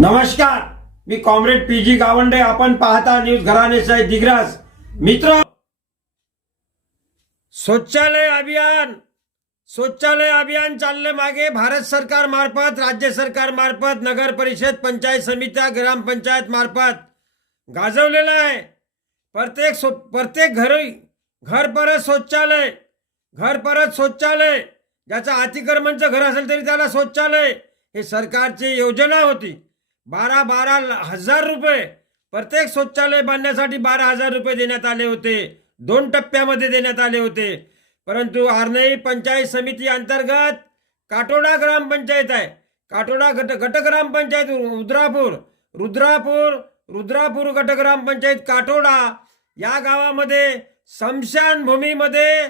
नमस्कार मी comrade P G Gawande. आपण पाहता न्यूज घराणेसाई दिग्रास. मित्र शौचालय अभियान. शौचालय अभियान चालले मागे भारत सरकार मार्फत राज्य सरकार मार्फत नगर परिषद पंचायत समित्या ग्रामपंचायत मार्फत गाजवलेलं आहे. प्रत्येक सो प्रत्येक घरी घर परत शौचालय घर परत शौचालय ज्याचं अतिक्रमणचं घर असेल तरी त्याला शौचालय हे सरकारची योजना होती. बारा बारा हजार रुपये. प्रत्येक शौचालय बांधण्यासाठी बारा हजार रुपये देण्यात आले होते. दोन टप्प्यामध्ये देण्यात आले होते. परंतु आर्नई पंचायत समिती अंतर्गत काटोडा ग्रामपंचायत आहे. काटोडा गट गट ग्रामपंचायत रुद्रापूर रुद्रापूर रुद्रापूर गट ग्रामपंचायत काटोडा. या गावामध्ये स्मशान भूमीमध्ये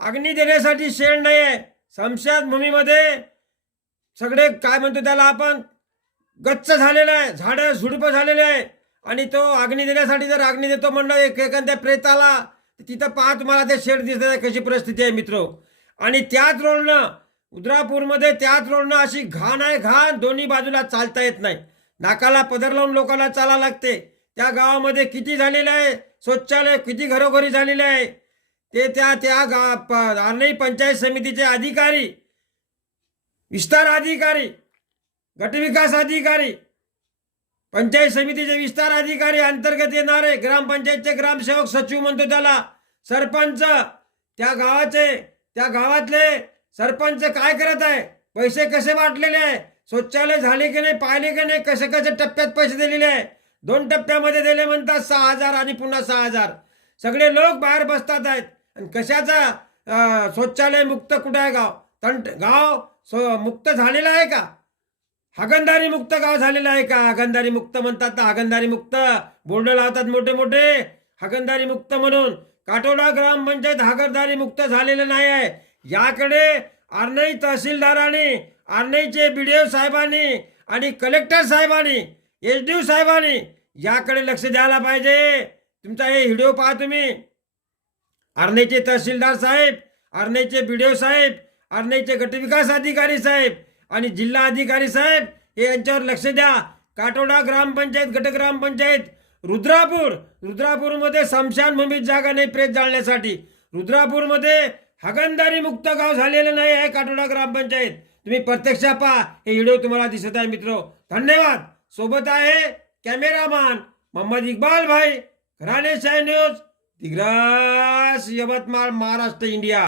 अग्नी देण्यासाठी शेड नाही आहे स्मशान भूमीमध्ये सगळे काय म्हणतो त्याला आपण? गच्च झालेलं आहे झाडं झुडपं झालेले आहे. आणि तो अग्नी देण्यासाठी जर अग्नी देतो म्हणलं एक एखाद्या प्रेताला तिथं पहा तुम्हाला ते शेड दिसत आहे कशी परिस्थिती आहे मित्र. आणि त्याच रोडनं उद्रापूरमध्ये त्याच रोडनं अशी घाण आहे घाण दोन्ही बाजूला चालता येत नाही. नाकाला पदर लावून लोकांना चाला लागते. त्या गावामध्ये किती झालेलं आहे? शौचालय किती घरोघरी झालेले आहे? ते त्या त्या गा प पंचायत समितीचे अधिकारी विस्तार अधिकारी गटविकास अधिकारी पंचायत समितीचे विस्तार अधिकारी अंतर्गत येणारे ग्रामपंचायतचे ग्रामसेवक सचिव म्हणतो त्याला. सरपंच त्या गावाचे त्या गावातले सरपंच काय करत आहे? पैसे कसे वाटलेले आहे? शौचालय झाले की नाही पाहिले की नाही कसे कसे टप्प्यात पैसे दिलेले आहे? दोन टप्प्यामध्ये दिले म्हणतात सहा हजार आणि पुन्हा सहा हजार. सगळे लोक बाहेर बसतात आहेत. आणि कशाचा शौचालय मुक्त कुठं आहे गाव? तंट गाव मुक्त झालेला आहे का? हागंदारी मुक्त गाव झालेलं आहे का? हागंदारी मुक्त म्हणतात तर हागंदारी मुक्त बोर्ड लावतात मोठे मोठे. हागंदारी मुक्त म्हणून. काटोडा ग्रामपंचायत हागरदारी मुक्त झालेलं नाही आहे. याकडे आर्नई तहसीलदारांनी आर्नईचे बीडीओ साहेबांनी आणि कलेक्टर साहेबांनी एस डी ओ साहेबांनी याकडे लक्ष द्यायला पाहिजे. तुमचा हे व्हिडिओ पहा तुम्ही. आर्नेचे तहसीलदार साहेब आर्नेचे बीडीओ साहेब आर्नेचे गटविकास अधिकारी साहेब आणि जिल्हा अधिकारी साहेब हे यांच्यावर लक्ष द्या. काटोडा ग्रामपंचायत गट ग्रामपंचायत रुद्रापूर. रुद्रापूरमध्ये स्मशानभूमीत जागा नाही प्रेत जाळण्यासाठी. रुद्रापूरमध्ये हगणदारी मुक्त गाव झालेलं नाही आहे काटोडा ग्रामपंचायत तुम्ही प्रत्यक्ष पहा. हे व्हिडिओ तुम्हाला दिसत आहे मित्र. धन्यवाद. सोबत आहे कॅमेरामॅन मोहम्मद इक्बाल भाई. घराणे शाह न्यूज दिग्रास यवतमाळ महाराष्ट्र इंडिया.